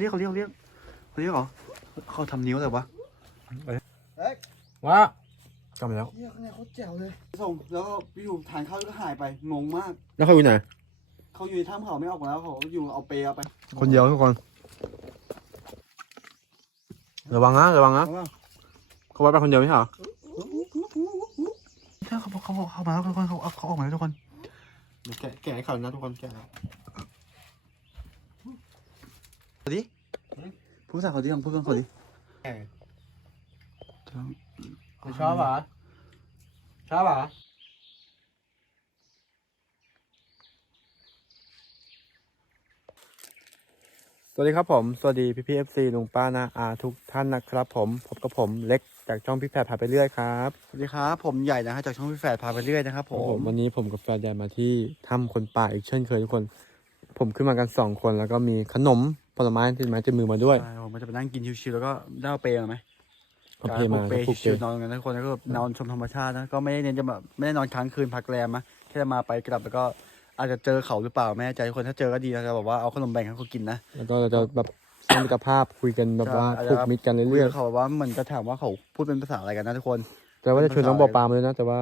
เรียกเขาเรียกเขาเรียกเขาเรียกเหรอเขาทำนิ้วแต่วะว่ากลับมาแล้วเรียกเนี่ยเขาแจ๋วเลยส่งแล้วก็อยู่ทานข้าวก็หายไปงงมาก แล้วเขาอยู่ไหน เขาอยู่ในถ้ำเขาไม่ออกมาแล้วเขาอยู่เอาเปรย์เอาไปคนเดียวทุกคน ระวังนะระวังนะเอาเปล่าเขาไว้ไปคนเดียวไม่ใช่เหรอใช่เขาบอกเขาบอกเขามาแล้วทุกคนเขาเขาออกมาแล้วทุกคน เดี๋ยวแกะแกะให้เขานะทุกคนแกะ สวัสดีพูดภาษาเขาดิลองพูดกันเขาดิชอบเหรอชอบเหรอสวัสดีครับผม สวัสดีพี่พีเอฟซีลุงป้านาอาทุกท่านนะครับผมพบกับผมเล็กจากช่องพี่แพรพาไปเรื่อยครับสวัสดีครับ ผมใหญ่นะฮะจากช่องพี่แฝดพาไปเรื่อยนะครับผผมมวันนี้ผมกับแฟนแดนมาที่ถ้ำคนป่าอีกเช่นเคยทุกคน ผมขึ้นมากันสองคนแล้วก็มีขนมผลไม้ติดไม้ติดมือมาด้วยใช่ผมก็จะไปนั่งกินชิวๆแล้วก็ได้เอาเปรย์มาไหมเอาเพมาเปรย์ผูกเปชิวย์ๆนอนกันทุกคนแล้วก็นอนชมธรรมชาตินะก็ไม่ได้เน้นจะแบบไม่ได้นอนค้างคืนพักแรมนะแค่จะมาไปกลับแล้วก็อาจจะเจอเขาหรือเปล่าไม่แน่ใจทุกคนถ้าเจอก็ดีนะจะบอกว่าเอาขนมแบ่งให้เขากินนะแล้วก็เราจะแบบสร้างมิตรภาพคุยกันแบบว่าใช่ผูกมิตรกันคุยเรื่อยกับเขาแบบว่าเหมือนจะถามว่าเขาพูดเป็นภาษาอะไรกันนะทุกคนๆแต่ว่าจะชวนน้องบอปลามาเลยนะ แต่ว่า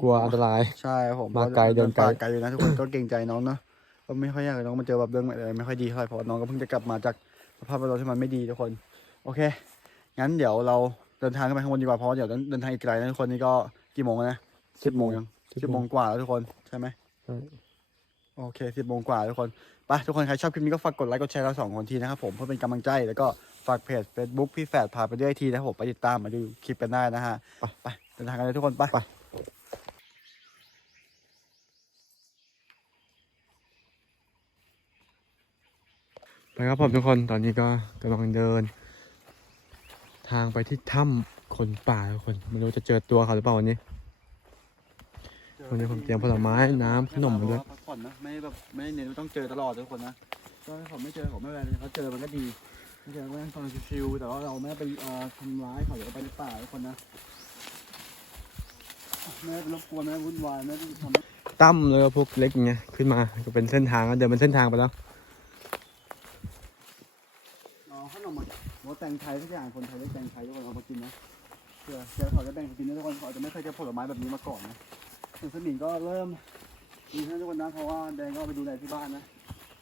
กลัวอันตรายใช่ครับผมมาไกลเดินไกลป่าไกลอยู่นะทุกคนก็เกรงใจน้องเนาะ ก็ไม่ค่อยอยากให้น้องมาเจอแบบเรื่องอะไรไม่ค่อยดีเท่าไหร่เพราะว่าน้องก็เพิ่งจะกลับมาจากสภาพแวดล้อมที่มันไม่ดีทุกคน โอเค งั้นเดี๋ยวเราเดินทางขึ้นไปข้างบนดีกว่าเพราะว่าเดี๋ยวเดินทางอีกไกลนะทุกคนนี่ก็กี่โมงแล้วนะสิบโมงยังสิบโมงกว่าแล้วทุกคนใช่ไหมใช่โอเคสิบโมงกว่าทุกคนไปทุกคนใครชอบคลิปนี้ก็ฝากกดไลค์กดแชร์เราสองคนทีนะครับผมเพื่อเป็นกำลังใจแล้วก็ฝากเพจ Facebook พี่แฝดพาไปเรื่อยทีนะครับผมไปติดตามมาดูคลิปกันได้นะฮะไปเดินทางกันเลยทุกคนไป ไปครับผมทุกคนตอนนี้ก็กำลังเดิน ทางไปที่ถ้ำคนป่าทุกคนไม่รู้จะเจอตัวเขาหรือเปล่าวันนี้วันนี้ผมเตรียมผลไม้น้ำขนมมาด้วยพักผ่อนนะไม่แบบไม่ได้เน้นว่าต้องเจอตลอดทุกคนนะก็ถ้าเขาไม่เจอเขาไม่เป็นไรเขาเจอมันก็ดีไม่เจอก็นั่งฟังชิวๆแต่ว่าเราไม่ไปเอ่อทำร้ายเขาหรือว่าไปในป่าทุกคนนะไม่ได้ไปรบกวนไม่ได้วุ่นวายไม่ได้ทำตั้มแล้วก็พวกเล็กอย่างเงี้ยขึ้นมาก็เป็นเส้นทางแล้วเดินเป็นเส้นทางไปแล้ว อ๋อขนมอะโหแตงไทยทุกอย่างคนไทยเรียกแตงไทยทุกคนเอามากินนะเผื่อเดี๋ยวเขาจะแบ่งกินนะทุกคนเขาอาจจะไม่เคยเจอผลไม้แบบนี้มาก่อนนะส่วนสมิงก็เริ่มดีนะทุกคนนะเพราะว่าแดงก็เอาไปดูแลที่บ้านนะ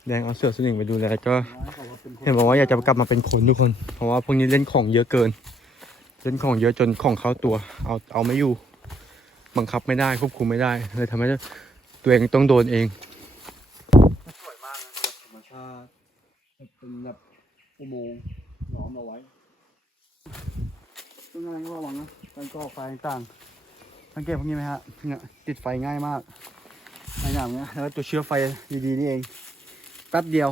แดงเอาเสือสลิงไปดูแลก็เขาก็เป็นคนเห็นบอกว่าอยากจะกลับมาเป็นคนทุกคน เพราะว่าพวกนี้เล่นของเยอะเกิน เล่นของเยอะจนของเข้าตัว เอาเอาไม่อยู่ บังคับไม่ได้ควบคุมไม่ได้เลยทำให้ตัวเองต้องโดนเองสวยมากนะแบบธรรมชาติแบบเป็นแบบ อุโมงค์ล้อมเอาไว้ต้องงานก็ระวังนะการก่อไฟต่างๆสังเกตพวกนี้ไหมฮะเนี่ยติดไฟง่ายมากไอ้หนามเนี้ยแล้วก็ตัวเชื้อไฟดีๆนี่เองแป๊บเดียว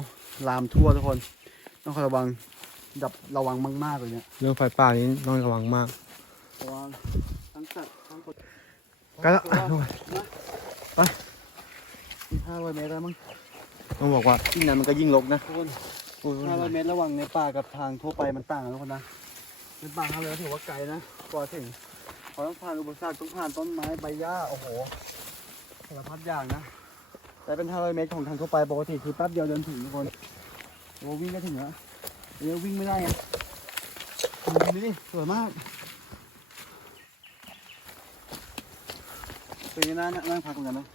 ลามทั่วทุกคน ต้องคอยระวังดับระวังมากๆเลยเนี่ยเรื่องไฟป่านี้ต้องระวังมากเพราะว่าทั้งสัตว์ทั้งคนก็แล้วอะทุกคนไปอีกห้าร้อยเมตรแล้วมั้งต้องบอกว่าที่นั้นมันก็ยิ่งรกนะทุกคนโอ้ยห้าร้อยเมตรระหว่างในป่ากับทางทั่วไปมันต่างกันทุกคนนะในป่าห้าร้อยถือว่าไกลนะกว่าถึงเพราะต้องผ่านอุปสรรคต้องผ่านต้นไม้ใบหญ้าโอ้โหสารพัดอย่างนะแต่เป็นห้าร้อยเมตรของทางทั่วไปปกติคือแป๊บเดียวเดินถึงทุกคนโอ้วิ่งก็ถึงแล้วเดี๋ยววิ่งไม่ได้ไงดูดิสวยมากเป็นไงนะนั่งพักเหมือนกันนะ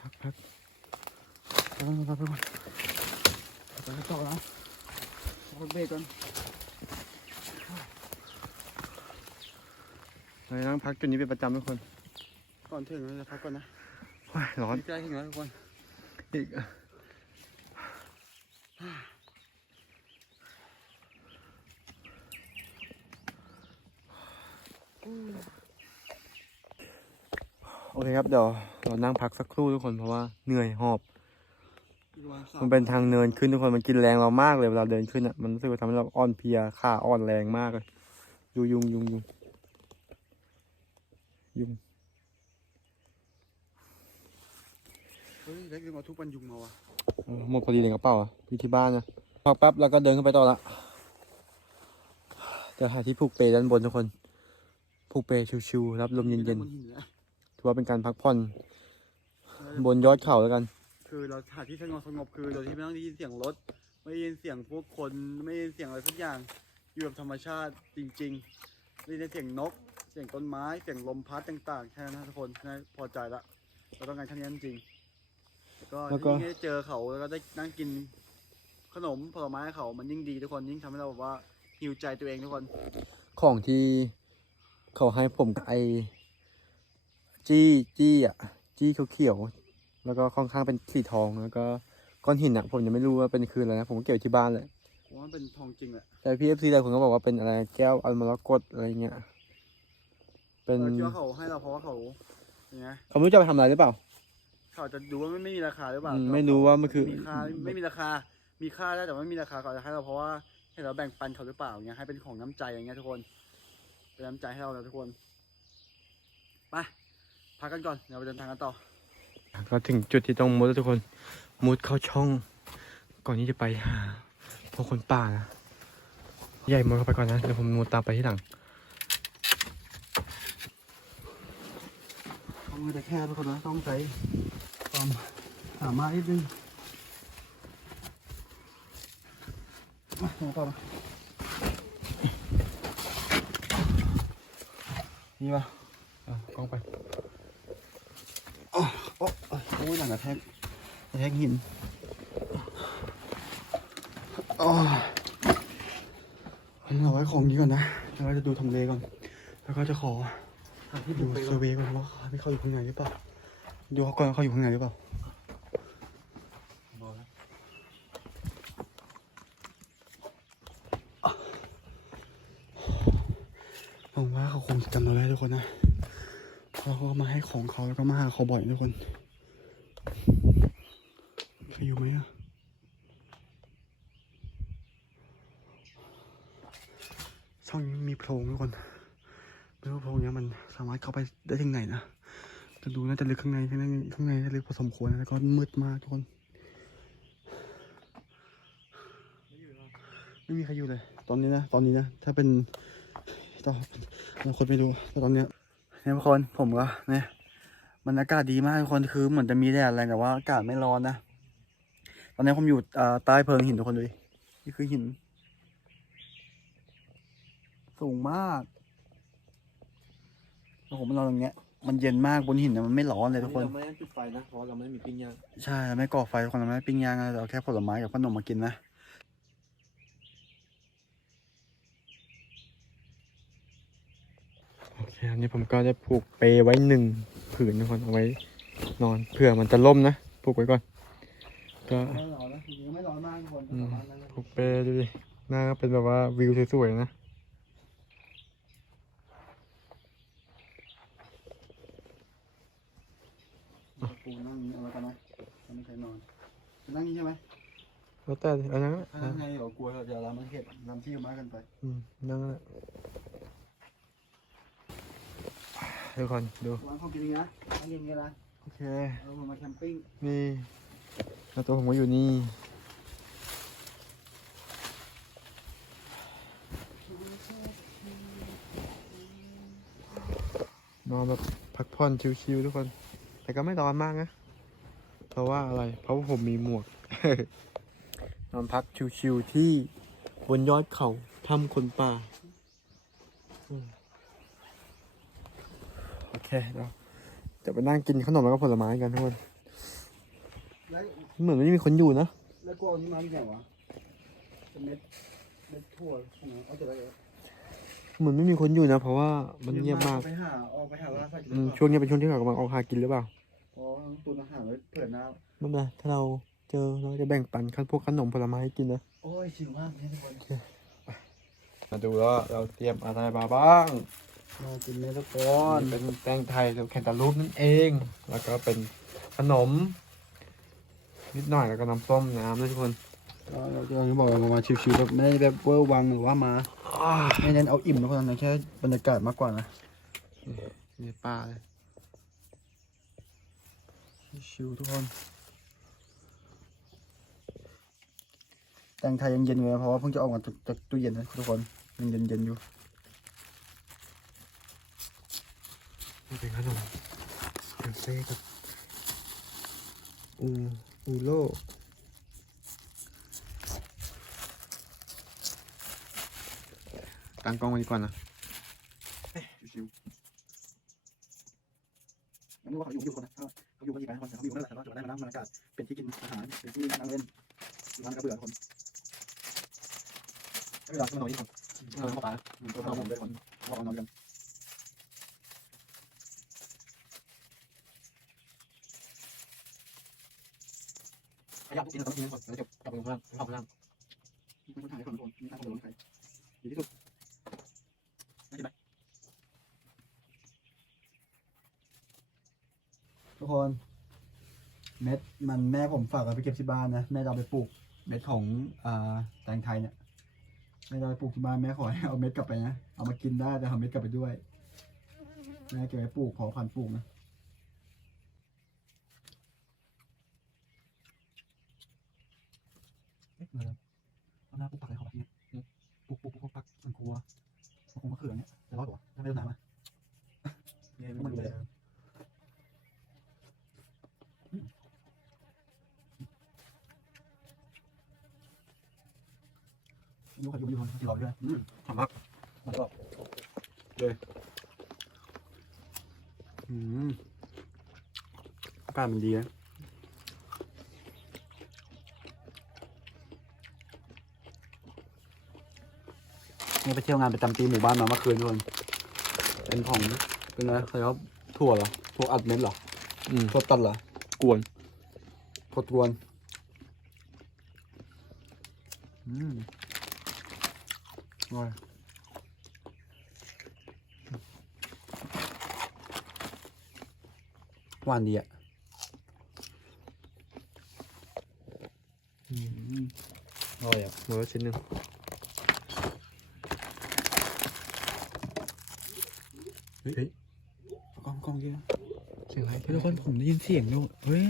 พัก ไปก่อนไปก่อนไปก่อนไปกระจกนะกดเบรกก่อน เรานั่ง พักจุดนี้เป็นประจำทุกคนก่อนถึงเราจะพักก่อนนะโอ้ยร้อนใกล้ถึงแล้วทุกคนอีกโอเคครับเดี๋ยวเรานั่งพักสักครู่ทุกคนเพราะว่าเหนื่อยหอบ มันเป็นทางเนินขึ้นทุกคนมันกินแรงเรามากเลยเวลาเดินขึ้นอะมันรู้สึกว่าทำให้เราอ่อนเพลียขาอ่อนแรงมากเลยดูยุงยุงยุง ยุงเฮ้ยเล็กดึงเอาทุกวันยุงมาวะเออหมดพอดีในกระเป๋าอะอยู่ที่บ้านนะพักแป๊บแล้วก็เดินขึ้นไปต่อละจะหาที่ผูกเปลด้านบนทุกคนผผูกเปชิวๆรับลมเย็นบนหินนะๆถือว่าเป็นการพักผ่อน บนยอดเขาแล้วกัน คือเราหาที่สงบสงบคือโดยที่ไม่ต้องได้ยินเสียงรถ ไม่ได้ยินเสียงพวกคนไม่ได้ยินเสียงอะไรสักอย่างอยู่กับธรรมชาติจริงๆได้ยินเสียงนกเสียงต้นไม้ เสียงลมพัดต่างๆ แค่นั้นนะทุกคนน่าพอใจละเราต้องการแค่นี้จริงๆแล้วก็แล้วก็ ยิ่งได้เจอเขาแล้วก็ได้นั่งกินขนมผลไม้เขามันยิ่งดีทุกคนยิ่งทำให้เราแบบว่าหิวใจตัวเองทุกคน ของที่เขาให้ผมกับไอจี้จี้อะ จี้เขียวๆแล้วก็ค่อนข้างเป็นสีทองแล้วก็ก้อนหินอะผมยังไม่รู้ว่าเป็นคืนอะไรนะ ผมก็เก็บไว้ที่บ้านเลย ผมว่ามันเป็นทองจริงแหละแต่พี่เอฟซีหลายคนก็บอกว่าเป็นอะไรแก้วอัลมรกตอะไรเงี้ย เป็นเราคิดว่าเขาให้เราเพราะว่าเขาอย่างเงี้ยเขาไม่รู้จะไปทำอะไรหรือเปล่า เขาอาจจะดูว่าไม่ไม่มีราคาหรือเปล่าอืมไม่รู้ว่ามันคือ มีค่าไม่มีราคา มีค่าได้แต่ว่าไม่มีราคาเขาจะให้เราเพราะว่าให้เราแบ่งปันเขาหรือเปล่าอย่างเงี้ยให้เป็นของน้ำใจอย่างเงี้ยทุกคนเป็นน้ำใจให้เราแล้วทุกคนไปพักกันก่อนเดี๋ยวไปเดินทางกันต่อ ก็ถึงจุดที่ต้องมุดแล้วทุกคน มุดเข้าช่อง ก่อนที่จะไปหาพวกคนป่านะ ใหญ่มุดเข้าไปก่อนนะ เดี๋ยวผมมุดตามไปที่หลัง ต้องมือแต่แค่ทุกคนนะต้องใช้ความสามารถนิดนึงมาลงก่อนนี่ปะอะกล้องไปโอ้โอ้โอ้ยหนังกระแทกกระแทกหินโอ้เราไว้ของนี้ก่อนนะแล้วก็จะดูทำเลก่อน แล้วก็จะขอ ดูเซอร์เวย์ก่อนว่าที่เขาอยู่ข้างในหรือเปล่าดูเขาก่อนว่าเขาอยู่ข้างในหรือเปล่าผมว่าเขาคงจะจำเราได้ทุกคนนะเพราะเขาก็มาให้ของเขาแล้วก็มาหาเขาบ่อยทุกคนใครอยู่ไหมอะช่องนี้มีโพรงทุกคน เข้าไปได้ถึงไหนนะจะดูน่าจะลึกข้างในข้างในข้างในจะลึกพอสมควรนแล้วก็มืดมากทุกคนไม่มีใครอยู่เลย ตอนนี้นะ ตอนนี้นะ ถ้าเป็นตอบางคนไม่รู้แต่ตอนเนี้ยเนี่ยทุกคนผมก็เนี่ยมันอากาศดีมากทุกคนคือเหมือนจะมีแดดอะไรแต่ว่าอากาศไม่ร้อนนะตอนนี้ผมอยู่ใต้เพิงหินทุกคนดูดินี่คือหิน สูงมาก แล้วผมมานอนตรงเนี้ย มันเย็นมากบนหินนะมันไม่ร้อนเลยทุกคน เราไม่ได้จุดไฟนะ เพราะเราไม่ได้มีปิ้งย่าง ใช่เราไม่ก่อไฟทุกคนเราไม่ปิ้งย่างอะไรแต่เอาแค่ผลไม้กับขนมมากินนะ โอเคอันนี้ผมก็ได้ผูกเปลไว้หนึ่งผืนทุกคนเอาไว้ นอนเผื่อมันจะล่มนะผูกไว้ก่อน ก็ไม่ร้อนนะจริงๆไม่ร้อนมากทุกคนอืมประมาณนั้นนะผูกเปลดูดิหน้าก็เป็นแบบว่าวิวสวยๆนะ ปูนั่งนี้เอาไว้กันนะจะไม่เคยนอนจะนั่งนี้ใช่ไหมแล้วแต่เอานั่งถ้านั่งไงเดี๋ยวกลัวเดี๋ยวเรามันเห็ดนำที่มากเกันไปอืมนั่งนั่นแหละทุกคนดูวางของกินอย่างนี้นะนั่งอย่างนี้นะโอเคเรามาแคมปิ้งนี่แล้วตัวผมก็อยู่นี่นอนแบบพักผ่อนชิวๆทุกคน แต่ก็ไม่ร้อนมากนะ เพราะว่าอะไร เพราะว่าผมมีหมวก นอนพักชิวๆที่บนยอดเขาถ้ำคนป่าอืมโอเคเดี๋ยวจะไปนั่งกินขนมแล้วก็ผลไม้กันทุกคน แล้วเหมือนไม่มีคนอยู่นะ แล้วกลัวเอานี้มาที่ไหนวะเป็นเม็ดเม็ดถั่วใช่ไหมเอาจะได้เหมือนไม่มีคนอยู่นะ เพราะว่ามันเงียบมาก ไปหาออกไปหาล่าสัตว์กินอืมหรือเปช่วงนี้เป็นช่วงที่เขากำลังออกหากินหรือเปล่า เพราะตุนอาหารไว้เผื่อหน้าไม่เป็นไรถ้าเราเจอเราจะแบ่งปันขั้นพวกขนมผลไม้ให้กินนะโอ้ยชิวมากเนี่ยทุกคนมาดูแล้วเราเตรียมอะไรมาบ้างมากินเลยทุกคนเป็นแตงไทยหรือแคนตาลูปนั่นเอง แล้วก็เป็นขนม นิดหน่อยแล้วก็น้ำส้มน้ำนะทุกคนก็เราจะบอกว่ามาชิวๆแบบไม่ได้แบบเวอร์วังหรือว่ามาอ้าไม่เน้นเอาอิ่มทุกคนนะแค่บรรยากาศมากกว่านะนี่ป้าเลย ชิวๆทุกคน แตงไทยยังเย็นอยู่นะเพราะว่าเพิ่งจะออกมาจากจากตู้เย็นนะทุกคนยังเย็นๆอยู่นี่เป็นขนมคาเฟ่กับอูอูโลตั้งกล้องไว้ดีกว่านะชิวๆไม่รู้ว่าเขาอยู่อยู่คนนะ เขาอยู่กันกี่แปดคนเขาอยู่นั่นแหละแต่ว่าจะได้มานั่งบรรยากาศเป็นที่กินอาหารเป็นที่นั่งเล่นอยู่ร้านกระเบื่อคนไม่เวลาขึ้นมาหน่อยคนเออเข้าไปตัวเราผมด้วยคนเราเอานอนกันขยับกินแล้วต้องกินก่อนแล้วจะกลับไปข้างล่างข้างล่างมีคนถ่ายคนคนมีถ่ายคนลงใครดีที่สุดไหม ทุกคน เม็ดมันแม่ผมฝากเอาไปเก็บที่บ้านนะแม่จะเอาไปปลูก เม็ดของอ่าแตงไทยเนี่ยแม่จะเอาไปปลูกที่บ้านแม่ขอให้เอาเม็ดกลับไปนะเอามากินได้แต่เอาเม็ดกลับไปด้วยแม่เก็บไว้ปลูกขอพันธุ์ปลูกนะเอ๊ะเหมือนเอาหน้าปลูกผักอะไรเขาแบบนี้ปลูกปลูกปลูกผักสวนครัวสวนครัวมะเขือเนี่ยจะรอดปะวะถ้าไม่โดนน้ำอะเนี่ยมันดูเลย ยู ขัดยูยูขัดยูร้อยด้วยอืมหอมมากมันก็เลยอืมอากาศมันดีนะนี่ไปเที่ยวงานประจำปีหมู่บ้านมาเมื่อคืนทุกคนเป็นของเป็นอะไรเขาเรียกว่าถั่วเหรอถั่วอัดเม็ดเหรออืมถั่วตัดเหรอ กวนถั่วตวนอืม อร่อย หวานดีอะอืมอร่อยอะหมดแล้วชิ้นหนึ่งเฮ้ยเฮ้ยกล้องกล้องเยอะเสียงอะไรเฮ้ยทุกคนผมได้ยินเสียงด้วยเฮ้ย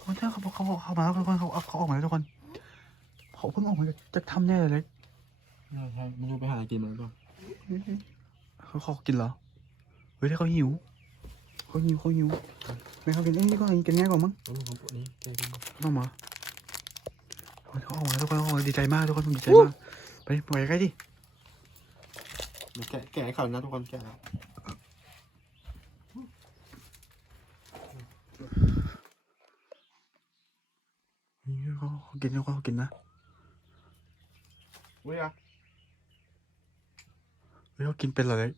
เขาเจ้าเขาเขาเขามาแล้วทุกคนเขาเขาออกมาแล้วทุกคนเขาเพิ่งออกมาจากถ้ำแน่เลยเล็กใช่ใช่ไม่รู้ไปหาอะไรกินมาหรือเปล่าเขาเขากินเหรอเฮ้ยถ้าเขาหิว เขาหิวเขาหิวไม่เขากินเอ้ยนี่ก็กินง่ายกว่ามั้งแล้วมึงของพวกนี้ใจดีเข้ามาเขาออกมาทุกคนเขาออกมาดีใจมากทุกคนผมดีใจมากไปไปใกล้ดิเดี๋ยวแกะแกะให้เขานะทุกคนแกะแล้วนี่เขาเขากินเขาเขากินนะอุ้ยอะเฮ้ยเขากินเป็นเหรอเล็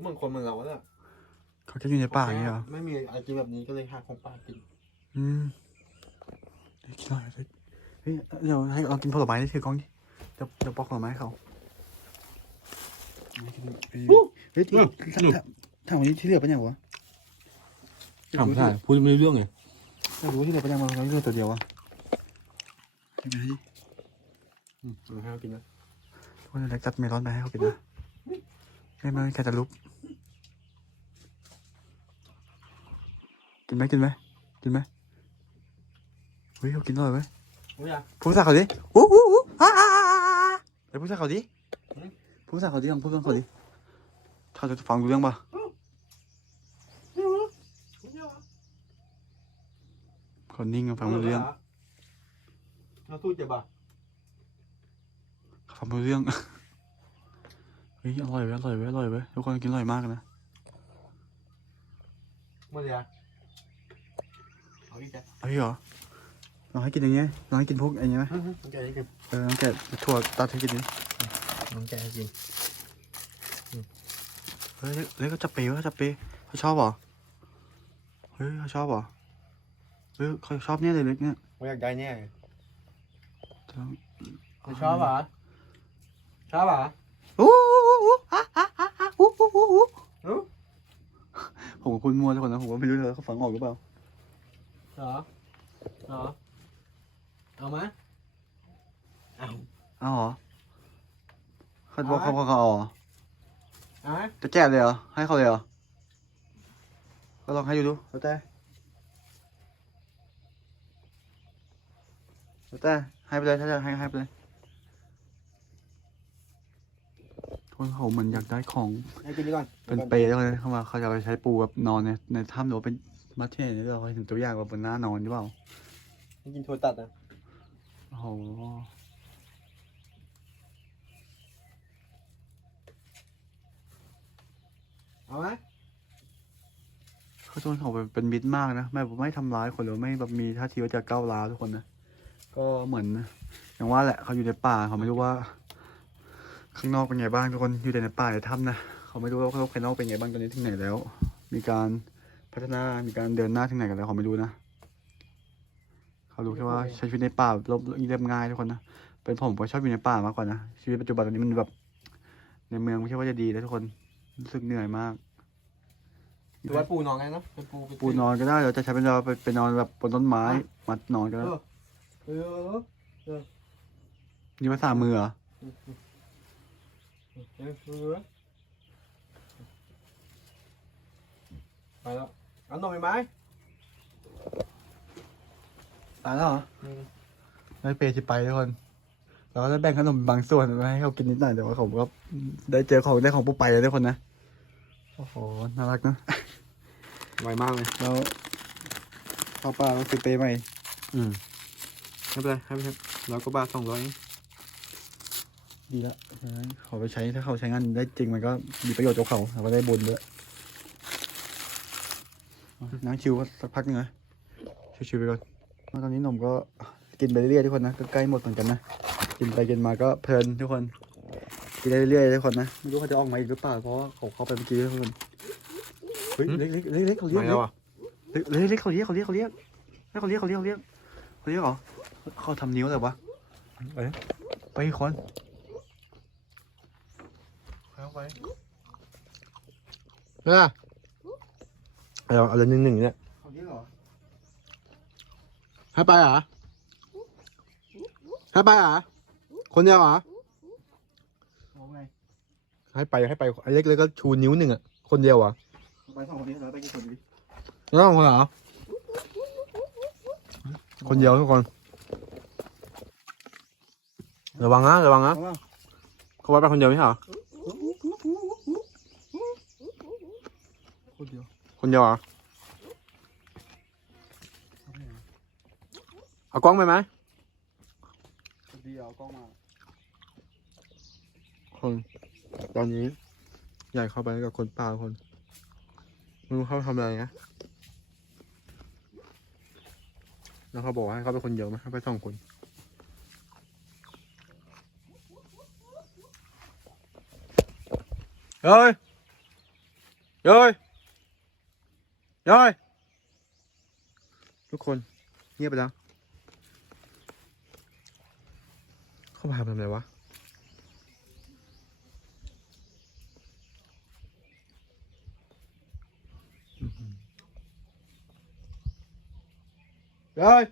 กเขาก็เหมือนคนเหมือนเราแหละเขาจะอยู่ในป่าอย่างเงี้ยเหรอ ไม่มีอะไรกินแบบนี้ก็เลยหาของป่ากิน อืมเฮ้ยกินหน่อยเฮ้ยเฮ้ยเดี๋ยวให้เรากินผลไม้ที่ถือกล้องดิเดี๋ยวเดี๋ยวปอกผลไม้ให้เขาเอากินเฮ้ยเฮ้ยที่ถามถามวันนี้ที่เหลือเป็นยังวะถามได้พูดไม่รู้เรื่องเลยไม่รู้ที่เหลือเป็นยังวะเราเหลือตัวเดียววะเห็นไหมอืมเอาให้เขากินนะคนเล็กจัดเมลอนไปให้เขากินนะไม่ไม่แค่จะลุก กินไหมกินไหมกินไหมเฮ้ยเขากินอร่อยเว้ยอุ้ยอะพูดภาษาเขาดิอู้อู้อู้อ่าอ่าอ่าอ่าเดี๋ยวพูดภาษาเขาดิพูดภาษาเขาดิลองพูดภาษาเขาดิเขาจะฟังรู้เรื่องปะเขานิ่งอะฟังไม่รู้เรื่องเราตู้เจ็บอะฟังไม่รู้เรื่องเฮ้ยอร่อยเว้ยอร่อยเว้ยอร่อยเว้ยทุกคนกินอร่อยมากนะมาเลยอะ เอาอีกจ้ะเฮ้ยเหรอลองให้กินอย่างเงี้ยลองให้กินพวกอะไรเงี้ยไหมน้องแกะให้กินเออลองแกะถั่วตัดให้กินดิน้องแกะให้กินเฮ้ยเล็กก็จับเปย์วะจับเปย์เขาชอบเหรอเฮ้ยเขาชอบเหรอเฮ้ยเขาชอบเนี่ยเลยเล็กเนี่ยว่าอยากได้แน่จะชอบเหรอชอบเหรอโอ้โหอะอะอะอะอู้อู้อู้อู้รู้ผมกับคุณมัวทุกคนนะผมว่าไม่รู้เลยเขาฟังออกหรือเปล่า เหรอเหรอเอาไหมเอาอ้าวเหรอเขาบอกเขาเขาเขาเอาเหรอเอาไหมจะแกะเลยเหรอให้เขาเลยเหรอก็ลองให้ดูดูแล้วแต่แล้วแต่ให้ไปเลยถ้าจะให้ให้ไปเลยคคนเขาเหมือนอยากได้ของให้กินดีก่อนเป็นเปรย์แล้วเลยเข้ามาเขาจะเอาไปใช้ปูแบบนอนในในถ้ำหรือว่าเป็น มาเทศนี่เราเคยเห็นตัวอย่างแบบบนหน้านอนหรือเปล่าให้กินถั่วตัดนะโอ้โหเอาไหมเขาชวนเขาเป็นเป็นมิตรมากนะไม่ไม่ทำร้ายคนหรือไม่แบบมีท่าทีว่าจะก้าวร้าวทุกคนนะก็เหมือนอย่างว่าแหละเขาอยู่ในป่าเขาไม่รู้ว่า ข้างนอกเป็นไงบ้างทุกคนอยู่แต่ในป่าในถ้ำนะเขาไม่รู้ว่าโลกภายนอกเป็นไงบ้างตอนนี้ถึงไหนแล้ว มีการ พัฒนามีการเดินหน้าถึงไหนกันแล้วเขาไม่รู้นะ เขารู้แค่ว่าใช้ชีวิตในป่าแบบเรียบง่ายทุกคนนะเป็นผมก็ชอบอยู่ในป่ามากกว่านะชีวิตปัจจุบันตอนนี้มันแบบ ในเมืองไม่ใช่ว่าจะดีนะทุกคนรู้สึกเหนื่อยมากถือว่าปูนอนไงเนาะเป็นปูเป็ปูนอนก็ได้เราจะใช้เป็นเราไปไปนอนแบบบนต้นไม้มานอนก็เอได้อเออเออนี่ภาษามือเหรอเออเออไปแล้ว เอานมไปไหมตายแล้วเหรอไม่เปย์ที่ไปทุกคน เราก็จะแบ่งขนมบางส่วนไว้ให้เขากินนิดหน่อยแต่ว่าเขาก็ได้เจอของได้ของผู้ไปเลยทุกคนนะ โอ้โห น่ารักนะไวมากเลย แล้วข้าวปลาต้องซื้อเปย์ใหม่ อืมไม่เป็นไรให้ไปเถอะร้อยกว่าบาทสองร้อยดีละเขาไปใช้ถ้าเขาใช้งานได้จริงมันก็มีประโยชน์กับเขาเราก็ได้บุญด้วย นั่งชิวสักพักหนึงนะชิวๆไปก่อนแล้วตอนนี้หนมก็กินไปเรื่อยๆทุกคนนะก็ใกล้หมดเหมือนกันนะ กินไปกินมาก็เพลินทุกคน กินได้เรื่อยๆทุกคนนะ ไม่รู้เขาจะออกมาอีกหรือเปล่า เพราะว่าเขาเข้าไปเมื่อกี้ทุกคน เฮ้ยเล็กๆเล็กๆเขาเรียกไม่แล้วอะเล็กๆเล็กๆเขาเรียกเขาเรียกเขาเรียกให้เขาเรียกเขาเรียกเขาเรียกเขาเรียกเหรอเขาทำนิ้วอะไรวะเอ้ยไปอีกคนเข้าไปเออ เอาเอาเลยหนึ่งหนึ่งเนี่ยเขาเรียกเหรอให้ไปเหรอให้ไปเหรอคนเดียวเหรอเขาไงให้ไปให้ไปไอ้เล็กเลยก็ชูนิ้วหนึ่งอะคนเดียวเหรอะไปสองคนนี้แล้วไปกี่คนดิแล้วคนเหรอคนเดียวทุกคน ระวังนะระวังนะเอาว่าเขาไว้ไปคนเดียวไม่ใช่เหรอคนเดียว คนเดียวเหรอเอากล้องไปไหมคนเดียวเอากล้องมาคนตอนนี้ใหญ่เข้าไปกับคนป่าทุกคนไม่รู้เขาทำอะไรนะแล้วเขาบอกว่าให้เขาไปคนเดียวไหมให้ไปสองคนเฮ้ยเฮ้ย เฮ้ยทุกคนเงียบไปแล้ว เข้าพาทำอะไรวะเฮ้ย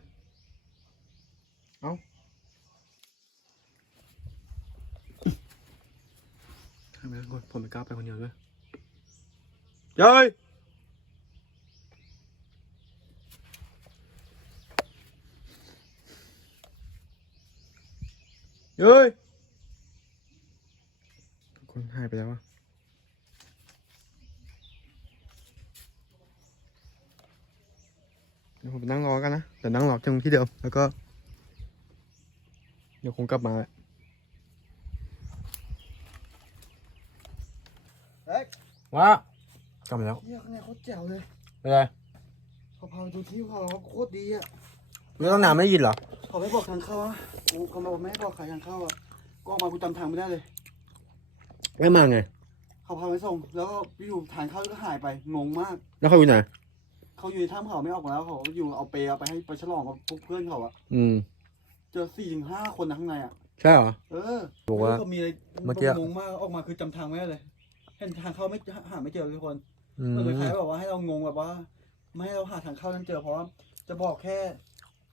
ทำไมคนผมไม่กล้าไปคนเดียวด้วยเฮ้ย เฮ้ยคนหายไปแล้วอะเดี๋ยวผมไปนั่งรอกันนะแต่นั่งรอตรงที่เดิมแล้วก็ เดี๋ยวคงกลับมาแหละเฮ้ยว้ากลับมาแล้วเฮียข้างในโคตรแจ๋วเลยเป็นไรเขาพาไปดูที่เขาโคตรดีอะไม่ต้องน้ำไม่ได้ยินเหรอ เขาไม่บอกทางเข้าอะกูเขาบอกไม่ให้บอกใครทางเข้าอะก็ออกมากูจำทางไม่ได้เลย ไม่มาไง เขาพาไปส่ง แล้วก็อยู่ทางเข้าก็หายไปงงมาก แล้วเขาอยู่ไหน เขาอยู่ในถ้ำเขาไม่ออกมาแล้วเขาอยู่เอาเปรย์เอาไปให้ไปฉลองกับพวกเพื่อนเขาอะอืม เจอสี่ถึงห้าคนนะข้างในอะใช่เหรอ เออบอกว่าไม่รู้มีอะไรเมื่อกี้ งงมากออกมาคือจำทางไม่ได้เลยเห็นทางเข้าไม่หาไม่เจอเลยทุกคนอืมมันเลยคล้ายๆแบบว่าให้เรางงแบบว่า ไม่ให้เราหาทางเข้าจนเจอเพราะว่าจะบอกแค่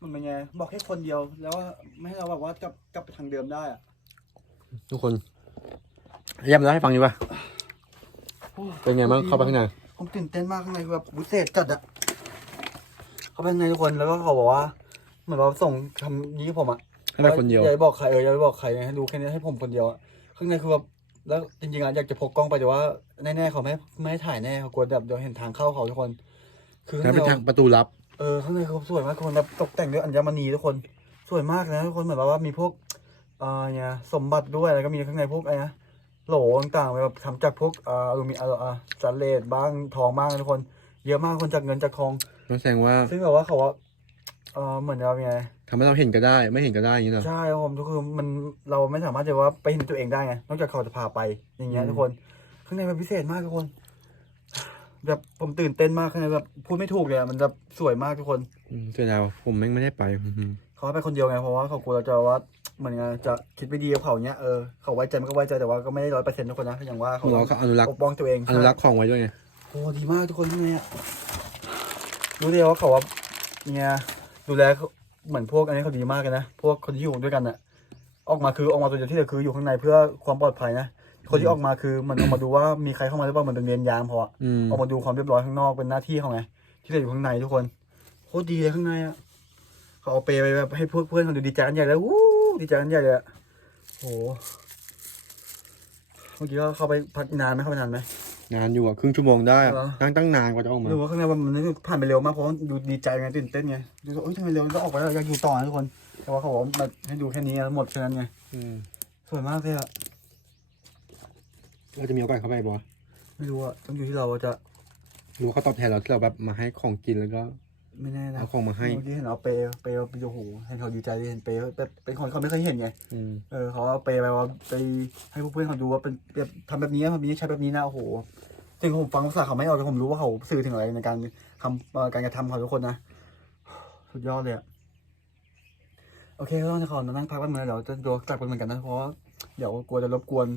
มันเป็นไง บอกแค่คนเดียว แล้วว่าไม่ให้เราแบบว่ากลับกลับไปทางเดิมได้อะทุกคนย้ำแล้วให้ฟังดีกว่าเป็นไงบ้างเข้าไปข้างในผมตื่นเต้นมากข้างในคือแบบบุเศษจัดอะเขาเป็นไงทุกคนแล้วก็เขาบอกว่าเหมือนว่าส่งคำนี้ให้ผมอะให้ไปคนเดียวอย่าไปบอกใครเอออย่าไปบอกใครให้ดูแค่นี้ให้ผมคนเดียวอะข้างในคือแบบแล้วจริงๆอะอยากจะพกกล้องไปแต่ว่าแน่ๆเขาไม่ไม่ให้ถ่ายแน่เขากลัวแบบเดี๋ยวเห็นทางเข้าเขาทุกคน คือแล้วข้างเป็นในทางประตูลับ เออข้างในเขาสวยมากทุกคนแบบตกแต่งด้วยอัญมณีทุกคนสวยมากนะทุกคนเหมือนแบบว่ามีพวกเอ่อเนี่ยสมบัติด้วยแล้วก็มีข้างในพวกอะไรนะโหลต่างๆแบบทำจากพวกเอ่ออลูมิเนียมอ่าสแตนเลสบ้างทองบ้างทุกคน เยอะมากคนจากเงินจากทอง นั่นแสดงว่าซึ่งแบบว่าเขาว่าเออเหมือนเราไงทำให้เราเห็นก็ได้ ไม่เห็นก็ได้อย่างนี้เหรอ ใช่ครับผมทุกคนมันเราไม่สามารถจะว่าไปเห็นตัวเองได้ไงนอกจากเขาจะพาไปอย่างเงี้ยอืม ทุกคน ข้างในมันพิเศษมากทุกคน แบบผมตื่นเต้นมากข้างในแบบพูดไม่ถูกเลยอะมันแบบสวยมากทุกคน อืมเสียดายว่ะผมแม่งไม่ได้ไปอืมเขาให้ไปคนเดียวไงเพราะว่าเขากลัวเราจะว่าเหมือนไงจะคิดไม่ดีกับเขาเนี้ยเออเขาไว้ใจมันก็ไว้ใจแต่ว่าก็ไม่ได้ร้อยเปอร์เซ็นต์ทุกคนนะอย่างว่าเขาเขาบอกว่าเขาอนุรักษ์ปกป้องตัวเองอนุรักษ์ของไว้ด้วยไงโอ้ดีมากทุกคนข้างในอะรู้เลยว่าเขาว่าเนี่ยดูแลเหมือนพวกอันนี้เขาดีมากเลยนะพวกคนที่อยู่ด้วยกันอะออกมาคือออกมาตัวเดียวที่เหลือคืออยู่ข้างในเพื่อความปลอดภัยนะ คนที่ออกมาคือมันออกมาดูว่ามีใครเข้ามาหรือเปล่าเหมันเป็นเวรยามพออะอืมออกมาดูความเรียบร้อยข้างนอกเป็นหน้าที่เขาไงที่เหลืออยู่ข้างในทุกคนโคตรดีเลยข้างในอะเขาเอาเปรย์ไปแบบให้เพื่อนเพื่อนเขาดูดีใจกันใหญ่เลยวู้ดีใจกันใหญ่เลยอะโหเมื่อกี้ก็เข้าไปพักนานไหมเข้าไปนานไหม นานอยู่อะครึ่งชั่วโมงได้อะเหรอ นั่งตั้งนานกว่าจะออกมา หรือว่าข้างในมันมันผ่านไปเร็วมากเพราะว่าดูดีใจไงตื่นเต้นไงดูว่าเอ้ยทำไมเร็วก็ออกไปแล้วอยากอยู่ต่อนะทุกคน แต่ว่าเขาบอกว่ามาให้ดูแค่นี้แล้วหมดแค่นั้นไง อืม สวยมากเลยอะ เราจะมีโอกาสเข้าไปบ่ไม่รู้อะต้องอยู่ที่เราจะรู้เขาตอบแทนเราที่เราแบบมาให้ของกินแล้วก็ ไม่แน่นะเอาของมาให้ เมื่อกี้เห็นเอาเปย์เปย์ไปโอ้โหให้เขาดีใจที่เห็นเปย์แบบเป็นคนเขาไม่เคยเห็นไงอืมเออเขาเอาเปย์ไปว่าไปให้พวกเพื่อนเขาดูว่าเป็นแบบทำแบบนี้ทำแบบนี้ใช้แบบนี้นะโอ้โหจริงๆผมฟังภาษาเขาไม่ออกแต่ผมรู้ว่าเขาสื่อถึงอะไรในการทำเอ่อการกระทำของทุกคนนะสุดยอดเลยอะโอเคก็ต้องจะขอมานั่งพักแป๊บนึงเดี๋ยวจะโดนกลับกันเหมือนกันนะเพราะว่าเดี๋ยวกลัวจะรบกวน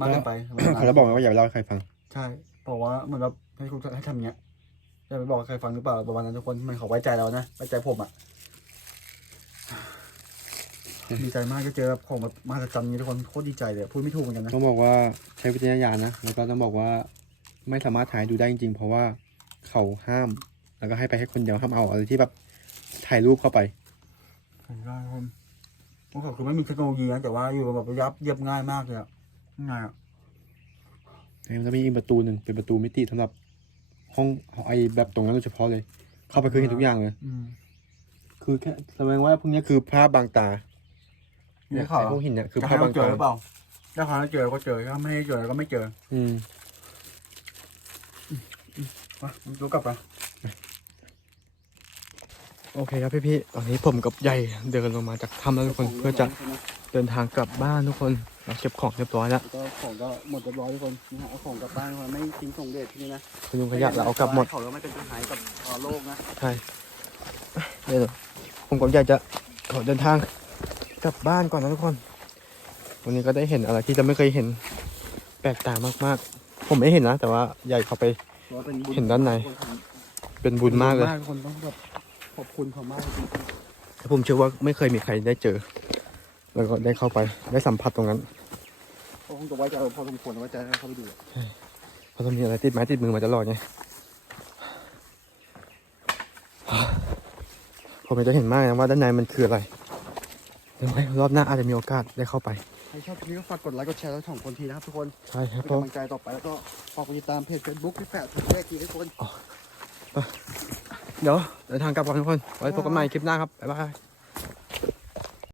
มากเกินไปเขาจะบอกไหมว่าอย่าไปเล่าให้ใครฟัง ใช่บอกว่าเหมือนแบบให้คุณให้ทำเงี้ยจะไปบอกใครฟังหรือเปล่าประมาณนั้นทุกคนมันเขาไว้ใจเรานะไว้ใจผมอะดีใจมากที่เจอแบบของแบบมหัศจรรย์นี้ทุกคนโคตรดีใจเลยพูดไม่ถูกเหมือนกันนะต้องบอกว่าใช้วิจารณญาณนะ แล้วก็ต้องบอกว่าไม่สามารถถ่ายดูได้จริงๆ เพราะว่าเขาห้าม แล้วก็ให้ไปแค่คนเดียวห้ามเอาอะไรที่แบบถ่ายรูปเข้าไปเห็นได้คนพวกเขาคือไม่มีเทคโนโลยีนะแต่ว่าอยู่แบบยับเรียบง่ายมากเลยอะ ง่ายอะมันจะมีอีกประตูหนึ่งเป็นประตูมิติสำหรับ ห้องไอแบบตรงนั้นโดยเฉพาะเลย เข้าไปคือเห็นทุกอย่างเลยอืมคือแค่แสดงว่าพวกเนี้ยคือภาพบางตานี่ข่าวไอ้พวกหินเนี่ยคือจะภาให้พเราบางเจอตาหรือเปล่าถ้าเขาให้เจอก็เจอถ้าไม่ให้เจอก็ไม่เจอ อืมมาดูกลับไปโอเคครับพี่ๆตอนนี้ผมกับใหญ่เดินลงมาจากถ้ำแล้วทุกคนเพื่อจะเดินทางกลับบ้านทุกคน เราเก็บของเรียบร้อยแล้วแล้วก็ของก็หมดเรียบร้อยทุกคนนะฮะเอาของกลับบ้านทุกคนไม่ทิ้งส่งเดชที่นี่นะคุณลุงขยะเราเอากลับหมดเขาแล้วไม่เป็นปัญหากับเอ่อโลกนะใช่เดี๋ยวผมกับใหญ่จะขอเดินทางกลับบ้านก่อนนะทุกคน วันนี้ก็ได้เห็นอะไรที่จะไม่เคยเห็นแปลกตามากๆ ผมไม่เห็นนะ แต่ว่าใหญ่เขาไปถือว่าเป็นบุญเห็นด้านใน เป็นบุญมากเลย ทุกคนต้องแบบขอบคุณเขามากจริงผมเชื่อว่าไม่เคยมีใครได้เจอ แล้วก็ได้เข้าไปได้สัมผัสตรงนั้นๆเขาคงจะไว้ใจเราพอสมควรไว้ใจให้เขาไปดูเพราะต้องมีอะไรติดไม้ติดมือมาตลอดไงผมอยากจะเห็นมากนะว่าด้านในมันคืออะไรเดี๋ยวไว้รอบหน้าอาจจะมีโอกาสได้เข้าไป ใครชอบคลิปนี้ก็ฝากกดไลค์กดแชร์แล้วของคนทีนะครับทุกคนใช่ครับเป็นผมกำลังใจต่อไปแล้วก็ฝากกดติดตามเพจเฟซบุ๊กพี่แฝดทุกเลขทีทุกคนเดี๋ยวเดินทางกลับก่อนทุกคนไว้พบกันใหม่คลิปหน้าครับบ๊ายบาย